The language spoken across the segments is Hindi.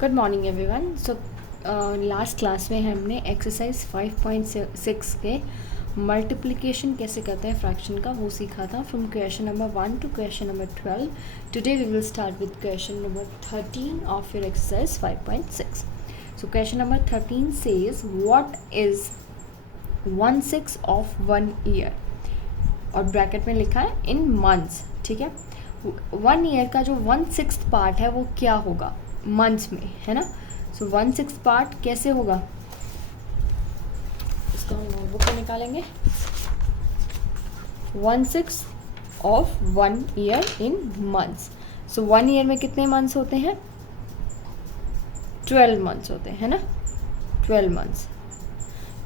Good morning everyone. So last class में हमने एक्सरसाइज 5.6 के मल्टीप्लिकेशन कैसे करते हैं फ्रैक्शन का वो सीखा था from question number 1 to question number 12। Today we will start with question number 13 of your exercise 5.6। So question number 13 says what is 1/6 of 1 year, और ब्रैकेट में लिखा है इन मंथ्स। ठीक है, 1 ईयर का जो 1/6 पार्ट है वो क्या होगा मंथ्स में, है ना। सो 1/6 पार्ट कैसे होगा, इसको हम नोटबुक में निकालेंगे। 1/6 of 1 year in months. So 1 year में कितने मंथ्स होते हैं? 12 मंथ्स होते हैं, है ना। 12 मंथ्स,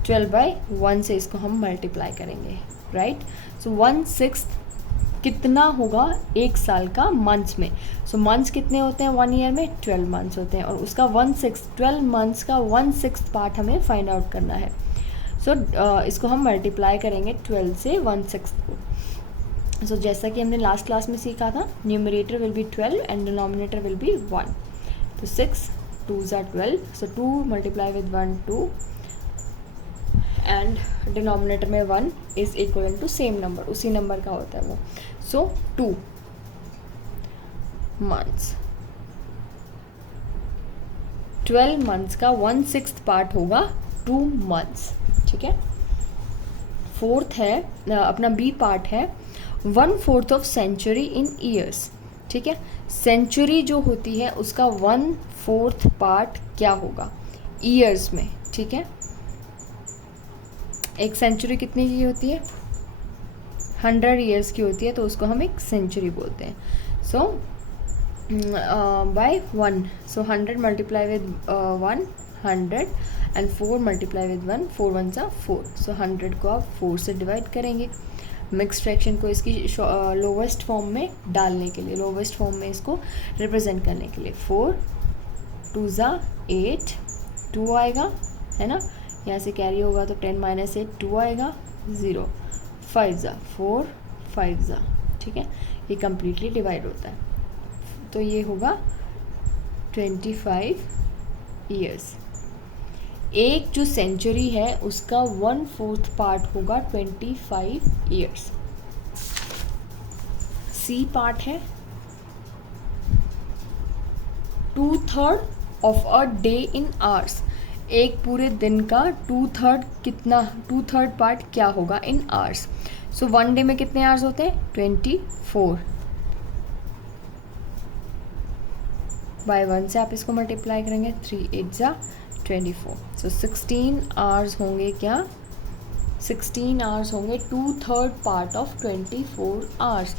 12/1 से इसको हम मल्टीप्लाई करेंगे, राइट। सो 1/6 कितना होगा एक साल का मंथ्स में। सो मंथ्स कितने होते हैं 1 ईयर में? 12 मंथ्स होते हैं, और उसका 1/6 12 मंथ्स का 1/6 पार्ट हमें फाइंड आउट करना है। सो इसको हम मल्टीप्लाई करेंगे 12 से 1/6 को। सो जैसा कि हमने लास्ट क्लास में सीखा था, numerator will be 12 and denominator will be 1। तो 6 2s are 12, so 2 multiply with 1 2 and denominator में 1 is equal to same number, उसी नंबर का होता है वो। सो 2 मंथ्स, 12 मंथ्स का 1/6 पार्ट होगा 2 मंथ्स। ठीक है, फोर्थ है अपना बी पार्ट है 1/4 ऑफ सेंचुरी इन ईयर्स। ठीक है, सेंचुरी जो होती है उसका 1/4 पार्ट क्या होगा ईयर्स में। ठीक है, एक सेंचुरी कितनी की होती है? 100 ईयर्स की होती है, तो उसको हम एक सेंचुरी बोलते हैं। So by 1, so 100 multiply with 1 100 and 4 multiply with 1 4 1 जा 4। सो 100 को आप 4 से डिवाइड करेंगे। मिक्स फ्रैक्शन को इसकी लोवेस्ट फॉर्म में डालने के लिए, लोवेस्ट फॉर्म में इसको रिप्रेजेंट करने के लिए 4 2 जा 8 2 आएगा, है ना। यहाँ से कैरी होगा तो 10 - 8 2 आएगा 0 5 जा 4 5 जा। ठीक है, ये कम्प्लीटली डिवाइड होता है, तो ये होगा 25 ईयर्स। एक जो सेंचुरी है उसका 1/4 पार्ट होगा 25 ईयर्स। सी पार्ट है 2/3 of a day in hours. एक पूरे दिन का 2/3 कितना, 2/3 पार्ट क्या होगा इन आवर्स। सो 1 डे में कितने आवर्स होते हैं? 24 बाय 1 से आप इसको मल्टीप्लाई करेंगे 3 8 जा 24। सो 16 आवर्स होंगे क्या? 16 आवर्स होंगे 2/3 पार्ट ऑफ 24 आवर्स।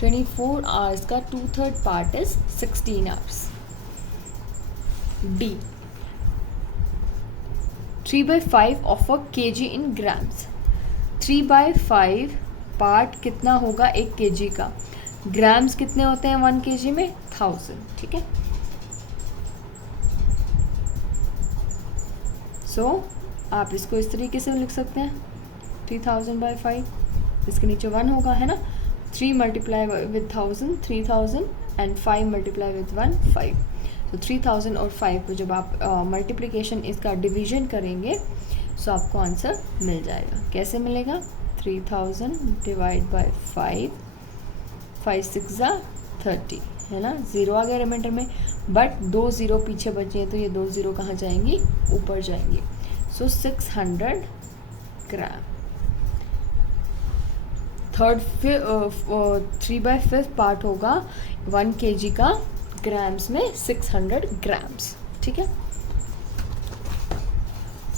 24 आवर्स का 2/3 part is 16 hours. D 3/5 of a kg in grams. 3/5 part कितना होगा 1 kg का? ग्राम्स कितने होते हैं 1 kg में? 1000। ठीक है, सो आप इसको इस तरीके से लिख सकते हैं 3000/5, इसके नीचे 1 होगा, है ना। 3 multiply with 1000 3000 and 5 multiply with 1 5। तो 3000 और 5 को जब आप मल्टीप्लिकेशन इसका डिवीजन करेंगे सो आपको आंसर मिल जाएगा। कैसे मिलेगा? 3000 डिवाइड बाय 5 5 6 जा 30, है ना। 0 आ गया रिमाइंडर में, बट 2 0 पीछे बचे हैं, तो ये 2 0 कहाँ जाएंगी? ऊपर जाएंगी। सो 600 ग्राम। 3/5 पार्ट होगा 1 kg का, ग्राम्स में 600 ग्राम्स। ठीक है,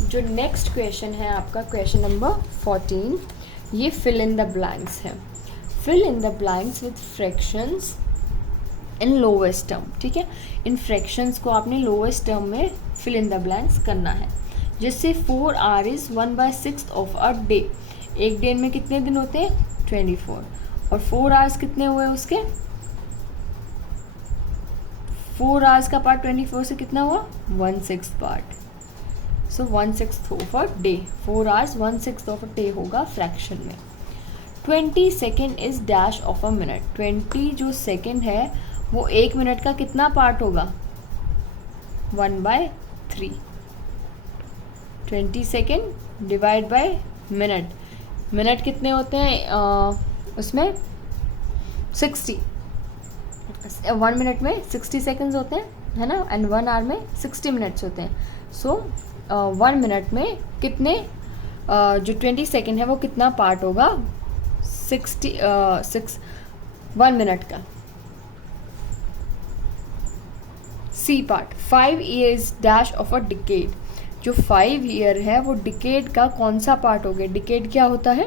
जो नेक्स्ट क्वेश्चन है आपका क्वेश्चन नंबर 14, ये फिल इन द ब्लैंक्स है। Fill in the blanks with fractions in lowest term. ठीक है, इन फ्रैक्शंस को आपने लोवेस्ट टर्म में फिल इन द ब्लैंक्स करना है। जैसे 4 hour is 1/6 of a day. एक डे में कितने दिन होते हैं? 24, और 4 आवर्स कितने हुए उसके? 4 आवर्स का पार्ट 24 से कितना हुआ? 1/6 part. So 1/6 of a day, 4 hours 1/6 of a day होगा फ्रैक्शन में। 20 second is dash of a minute. 20 जो सेकेंड है वो 1 मिनट का कितना पार्ट होगा? 1/3। 20 second divide by minute. Minute कितने होते हैं उसमें 60। 1 मिनट में 60 सेकेंड्स होते हैं, है ना, एंड 1 आवर में 60 मिनट्स होते हैं। सो 1 मिनट में कितने जो 20 सेकेंड है वो कितना पार्ट होगा 1 मिनट का। C part 5 years dash of a decade. जो 5 ईयर है वो डिकेड का कौन सा पार्ट हो गया? डिकेड क्या होता है?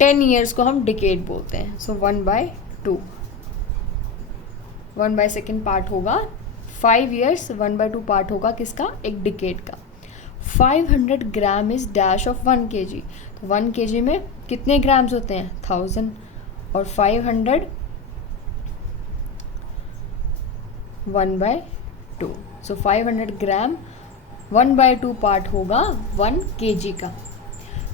10 ईयर्स को हम डिकेड बोलते हैं। सो 1/2 1/2 पार्ट होगा 5 ईयर्स। 1/2 पार्ट होगा किसका? एक डिकेड का। 500 gram is dash of 1 kg। तो 1 kg में कितने ग्राम्स होते हैं? 1000 और 500 1/2। सो 500 ग्राम 1/2 पार्ट होगा 1 kg का।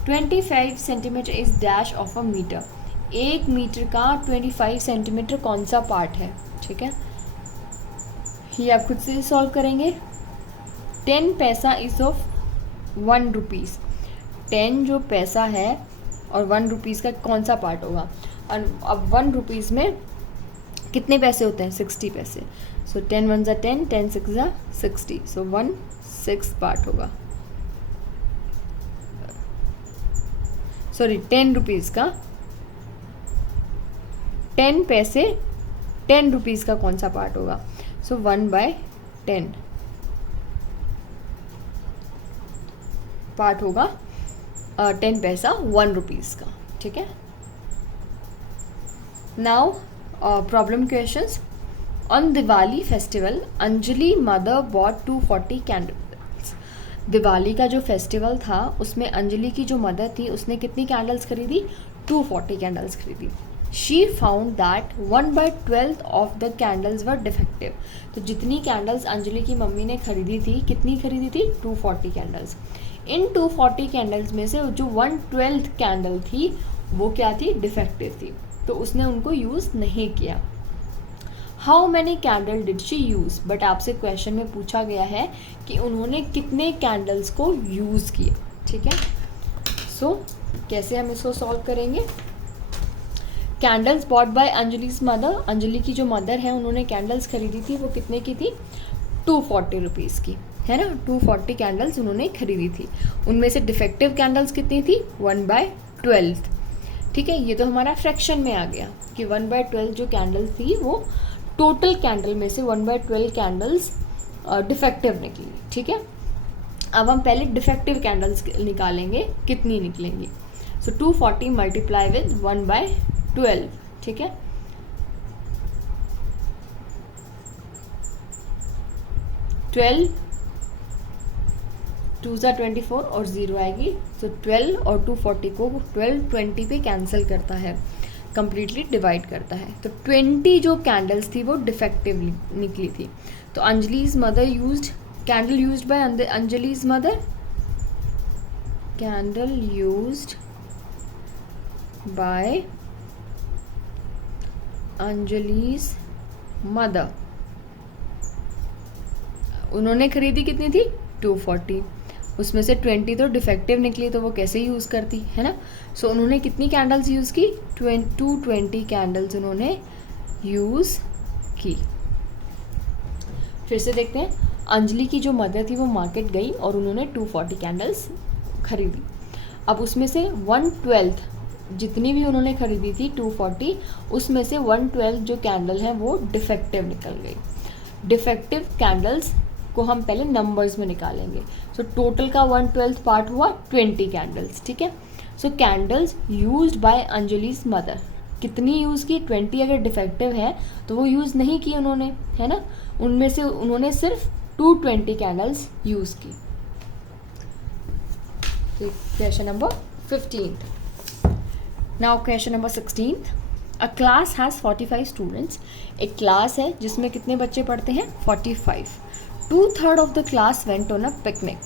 25 centimetre is dash of a metre. 1 metre का 25 सेंटीमीटर कौन सा पार्ट है? ठीक है, ये आप खुद से सॉल्व करेंगे। 10 पैसा इज ऑफ 1 रुपीज़। 10 जो पैसा है और 1 रुपीज़ का कौन सा पार्ट होगा? और अब 1 रुपीज़ में कितने पैसे होते हैं? 60 पैसे। सो 10 1 ज़ा 10, 10 6 ज़ा 60। सो 1/6 पार्ट होगा। सॉरी 10 रुपीज़ का 10 पैसे 10 रुपीज़ का कौन सा पार्ट होगा? सो 1/10 पार्ट होगा 10 पैसा 1 रुपीज़ का। ठीक है, now problem questions. On Diwali festival Anjali mother bought 240 candles. Diwali का जो फेस्टिवल था उसमें अंजलि की जो मदर थी उसने कितनी कैंडल्स खरीदी? 240 कैंडल्स खरीदी। She found that 1/12 of the candles were defective. तो जितनी कैंडल्स अंजलि की मम्मी ने खरीदी थी, कितनी खरीदी थी? 240 कैंडल्स। इन 240 कैंडल्स में से जो 1/12 कैंडल थी वो क्या थी? डिफेक्टिव थी, तो उसने उनको यूज़ नहीं किया। How many candle did she use. But आपसे क्वेश्चन में पूछा गया है कि उन्होंने कितने कैंडल्स को यूज़ किया। ठीक है, सो कैसे हम इसको सॉल्व करेंगे? कैंडल्स बॉट बाय अंजलि's मदर। अंजलि की जो मदर है उन्होंने कैंडल्स खरीदी थी, वो कितने की थी? 240 रुपीज़ की, है ना। 240 कैंडल्स उन्होंने खरीदी थी। उनमें से डिफेक्टिव कैंडल्स कितनी थी? 1/12। ठीक है, ये तो हमारा फ्रैक्शन में आ गया कि 1/12 जो कैंडल्स थी वो टोटल कैंडल में से 1/12 कैंडल्स डिफेक्टिव निकली। ठीक है, अब हम पहले डिफेक्टिव कैंडल्स निकालेंगे, कितनी निकलेंगी। सो 240 मल्टीप्लाई विद 1/12। ठीक है, ट्वेल्व 2 ज़ा 24 और 0 आएगी। तो 12 और 240 को 12 20 पे कैंसिल करता है, कंप्लीटली डिवाइड करता है। तो 20 जो कैंडल्स थी वो डिफेक्टिव निकली थी। तो Anjali's mother used candle used by अंजलि's मदर, कैंडल यूज्ड बाय अंजलि's मदर, उन्होंने खरीदी कितनी थी? 240। उसमें से 20 तो डिफेक्टिव निकली, तो वो कैसे यूज़ करती, है ना। सो उन्होंने कितनी कैंडल्स यूज़ की? 220 कैंडल्स उन्होंने यूज़ की। फिर से देखते हैं, अंजलि की जो मदर थी वो मार्केट गई और उन्होंने 240 कैंडल्स खरीदी। अब उसमें से 1/12 जितनी भी उन्होंने खरीदी थी 240, उसमें से 1/12 जो कैंडल है वो डिफेक्टिव निकल गई। डिफेक्टिव कैंडल्स को हम पहले नंबर्स में निकालेंगे। सो टोटल का 1/12 पार्ट हुआ 20 कैंडल्स। ठीक है, सो कैंडल्स यूज्ड बाय अंजलि's मदर कितनी यूज़ की? 20। अगर डिफेक्टिव है तो वो यूज़ नहीं की उन्होंने, है ना। उनमें से उन्होंने सिर्फ 220 कैंडल्स यूज़ की। Question number 15। Now question number 16। A class has 45 students. एक क्लास है जिसमें कितने बच्चे पढ़ते हैं? 45। 2/3 of the class went on a picnic.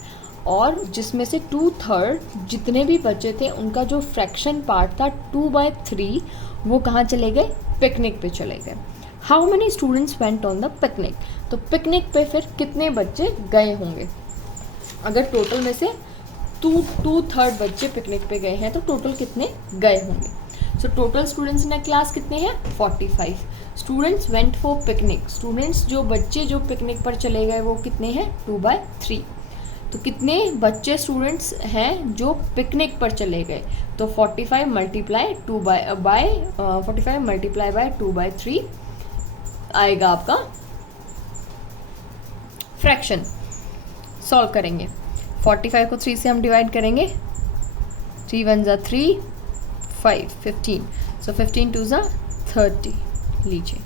और जिसमें से 2/3 जितने भी बच्चे थे उनका जो फ्रैक्शन पार्ट था 2/3 वो कहाँ चले गए? पिकनिक पे चले गए। How many students went on the picnic, तो पिकनिक पे फिर कितने बच्चे गए होंगे। अगर टोटल में से टू थर्ड बच्चे पिकनिक पे गए हैं तो टोटल कितने गए होंगे। So total students in a class कितने हैं 45। Students went for picnic, students जो बच्चे जो पिकनिक पर चले गए वो कितने हैं 2/3। तो कितने बच्चे स्टूडेंट्स हैं जो पिकनिक पर चले गए, तो 45 मल्टीप्लाई 2/3 आएगा आपका फ्रैक्शन। सॉल्व करेंगे, 45 को 3 से हम डिवाइड करेंगे, 3 1 ज़ा 3, 5 15, सो 15 2 ज़ा 30। लीजिए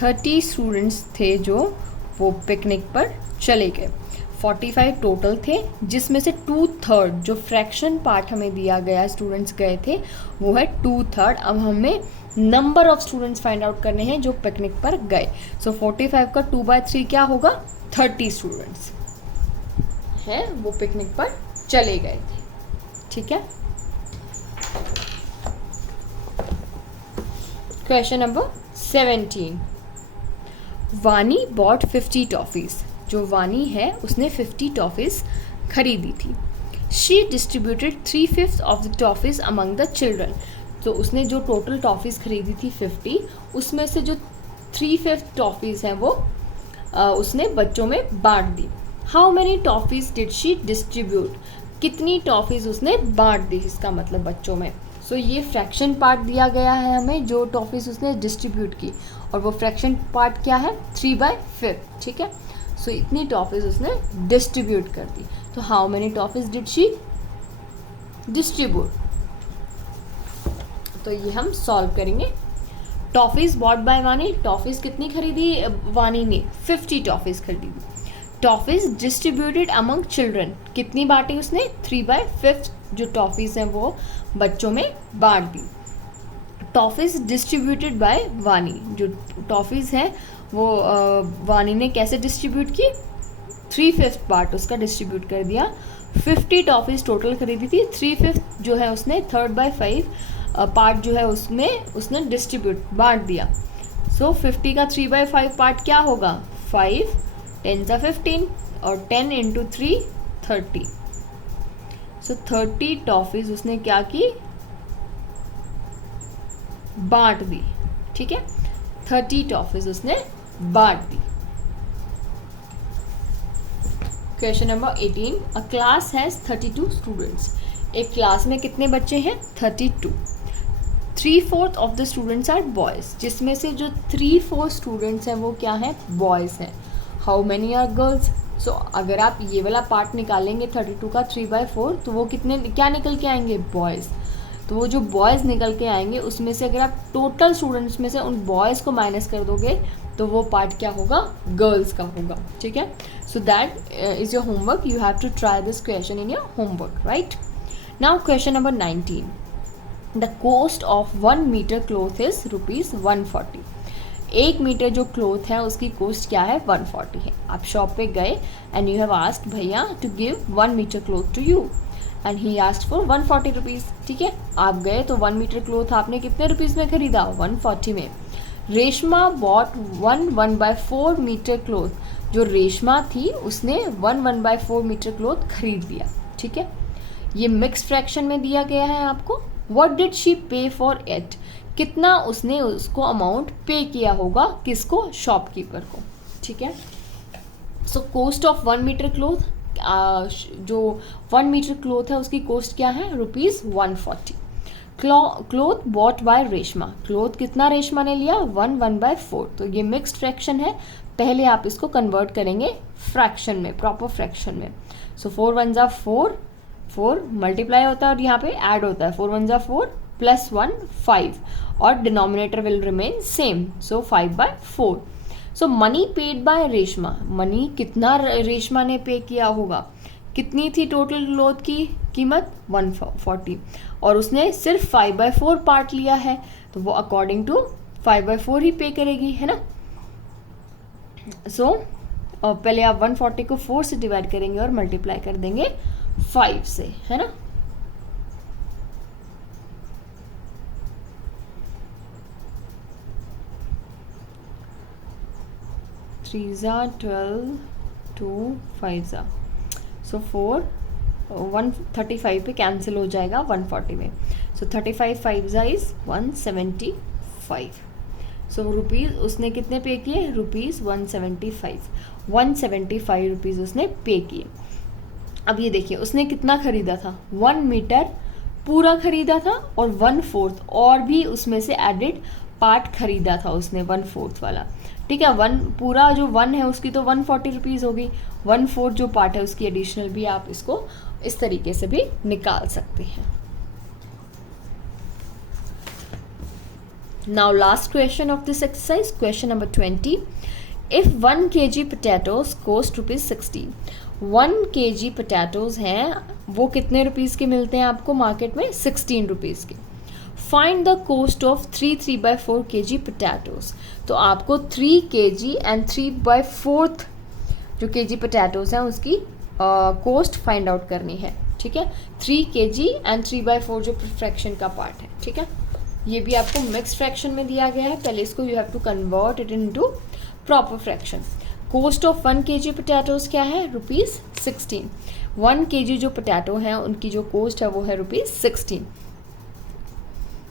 30 स्टूडेंट्स थे जो वो पिकनिक पर चले गए। 45 टोटल थे, जिसमें से 2/3 जो फ्रैक्शन पार्ट हमें दिया गया स्टूडेंट्स गए थे वो है 2/3। अब हमें number of students find out करने हैं जो पिकनिक पर गए। सो 45 का 2/3 क्या होगा 30 स्टूडेंट्स हैं वो पिकनिक पर चले गए थे। ठीक है, क्वेश्चन नंबर 17। वानी बॉट 50 टॉफीज, जो वानी है उसने 50 टॉफीज खरीदी थी। She distributed 3/5 of the toffees among the children, तो उसने जो टोटल टॉफीज खरीदी थी 50, उसमें से जो 3/5 टॉफीज हैं वो उसने बच्चों में बांट दी। How many toffees did she distribute, कितनी टॉफीज उसने बांट दी, इसका मतलब बच्चों में। सो ये फ्रैक्शन पार्ट दिया गया है हमें, जो टॉफीज उसने डिस्ट्रीब्यूट की, और वो फ्रैक्शन पार्ट क्या है 3/5। ठीक है, सो इतनी टॉफीज उसने डिस्ट्रीब्यूट कर दी। तो how many toffees did she distribute, तो ये हम सॉल्व करेंगे। टॉफीज बॉट बाय वानी, टॉफीज कितनी खरीदी वानी ने 50 टॉफीज खरीदी। टॉफीज डिस्ट्रीब्यूटेड अमंग चिल्ड्रन, कितनी बांटी उसने 3/5 जो टॉफीज हैं वो बच्चों में बांट दी। टॉफीज डिस्ट्रीब्यूटेड बाय वानी, जो टॉफीज हैं वो वानी ने कैसे डिस्ट्रीब्यूट की 3/5 पार्ट उसका डिस्ट्रीब्यूट कर दिया। 50 टॉफीज टोटल खरीदी थी, 3/5 जो है उसने 3/5 पार्ट जो है उसमें उसने डिस्ट्रीब्यूट बांट दिया। सो 50 का 3/5 पार्ट क्या होगा 5, 10 सा 15 और 10 × 3 30। सो 30 टॉफीज उसने क्या की बांट दी। ठीक है, 30 टॉफीज उसने बांट दी। Question number 18। A class has 32 students, एक क्लास में कितने बच्चे हैं 32। 3/4 of the students are boys, जिसमें से जो 3/4 स्टूडेंट्स हैं वो क्या हैं बॉयज़ हैं। हाउ मैनी आर गर्ल्स, सो अगर आप ये वाला पार्ट निकालेंगे 32 का 3/4 तो वो कितने क्या निकल के आएंगे बॉयज़। तो वो जो बॉयज़ निकल के आएंगे उसमें से अगर आप टोटल स्टूडेंट्स में से उन बॉयज़ को माइनस कर दोगे तो वो पार्ट क्या होगा गर्ल्स का होगा। ठीक है, so that is your homework, you have to try this question in your homework, right. Now question number 19। The cost of 1 metre cloth is ₹140। 1 metre जो क्लॉथ है उसकी कॉस्ट क्या है 140 है। आप शॉप पे गए एंड यू हैव आस्क्ड भैया to give 1 metre cloth to you and he asked for 140 rupees. ठीक है, आप गए तो 1 मीटर क्लॉथ आपने कितने रुपीज़ में खरीदा 140 में। रेशमा बॉट 1/4 मीटर क्लॉथ, जो रेशमा थी उसने 1/4 मीटर क्लॉथ खरीद लिया। ठीक है, ये मिक्स फ्रैक्शन में दिया गया है आपको। व्हाट डिड शी पे फॉर इट, कितना उसने उसको अमाउंट पे किया होगा किसको शॉपकीपर को। ठीक है, so cost of 1 metre cloth, जो 1 मीटर क्लॉथ है उसकी कॉस्ट क्या है ₹140। Cloth bought by Reshma, cloth कितना रेशमा ने लिया 1/4। तो ये मिक्स्ड फ्रैक्शन है, पहले आप इसको कन्वर्ट करेंगे फ्रैक्शन में, प्रॉपर फ्रैक्शन में। सो 4 1 ज़ा 4, 4 मल्टीप्लाई होता है और यहाँ पे ऐड होता है 4 1 ज़ा 4 + 1 5 और denominator will remain same, so 5/4। So money paid by Reshma, money कितना रेशमा ने पे किया होगा, कितनी थी टोटल क्लॉथ की कीमत 140 और उसने सिर्फ 5/4 पार्ट लिया है तो वो अकॉर्डिंग टू 5/4 ही पे करेगी, है ना। सो पहले आप 140 को 4 से डिवाइड करेंगे और मल्टीप्लाई कर देंगे 5 से, है ना। 3 ज़ा 12, 2 5 ज़ा, सो 4 135 पे कैंसिल हो जाएगा 140 में, सो 35 5 ज़ा इज़ 175। सो रुपीज़ उसने कितने पे किए, रुपीज़ 175 रुपीज़ उसने पे किए। अब ये देखिए उसने कितना खरीदा था, 1 मीटर पूरा खरीदा था और 1/4 और भी उसमें से एडिड पार्ट खरीदा था उसने 1/4 वाला, ठीक है। 1 पूरा जो 1 है उसकी तो 140 रुपीज़ होगी, 1/4 जो पार्ट है उसकी एडिशनल भी आप इसको इस तरीके से भी निकाल सकते हैं। Now last question of this exercise, question number 20। If 1 kg potatoes cost ₹60, 1 kg potatoes हैं वो कितने रुपीज़ के मिलते हैं आपको मार्केट में, 16 रुपीज़ के। Find the cost of 3/4 kg potatoes, तो आपको 3 kg एंड 3/4 जो kg पोटैटोज़ हैं उसकी कोस्ट फाइंड आउट करनी है, ठीक है। 3 kg एंड 3/4 जो फ्रैक्शन का पार्ट है, ठीक है। ये भी आपको मिक्स फ्रैक्शन में दिया गया है, पहले इसको you have to convert it into proper fraction. Cost of 1 kg potatoes क्या है, ₹16। 1 kg जो पोटैटो हैं उनकी जो कोस्ट है वो है ₹16।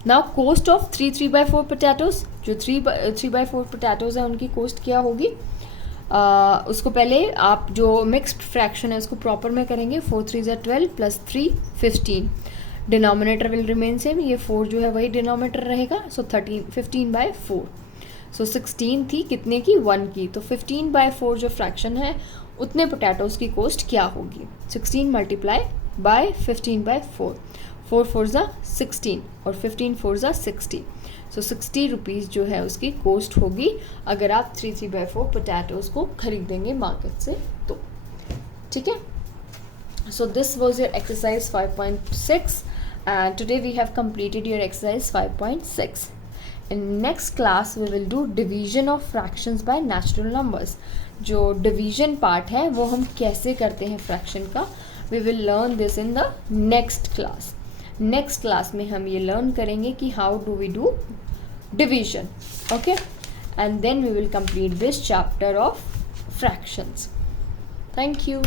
नाउ कोस्ट ऑफ 3/4 पोटैटोज़, जो 3/4 पोटैटोज़ हैं उनकी कोस्ट क्या होगी, उसको पहले आप जो मिक्स्ड फ्रैक्शन है उसको प्रॉपर में करेंगे। 4 3 ज़ा 12 plus 3 15, denominator will remain same, ये 4 जो है वही डिनोमिनेटर रहेगा, सो 15/4। सो 16 थी कितने की, 1 की, तो 15/4 जो फ्रैक्शन है उतने पोटैटोज़ की कोस्ट क्या होगी, 16 मल्टीप्लाई बाय 15/4, 4 4 ज़ा 16 और 15 4 ज़ा 60, सो 60 रुपीज़ जो है उसकी कोस्ट होगी अगर आप 3/4 पोटैटोज़ को खरीदेंगे मार्केट से तो, ठीक है। So this was your exercise 5.6 and today we have completed your exercise 5.6. In next class we will do division of fractions by natural numbers. जो division part है वो हम कैसे करते हैं fraction का, we will learn this in the next class. Next class में हम ये learn करेंगे कि how do we do division, okay? And then we will complete this chapter of fractions. Thank you.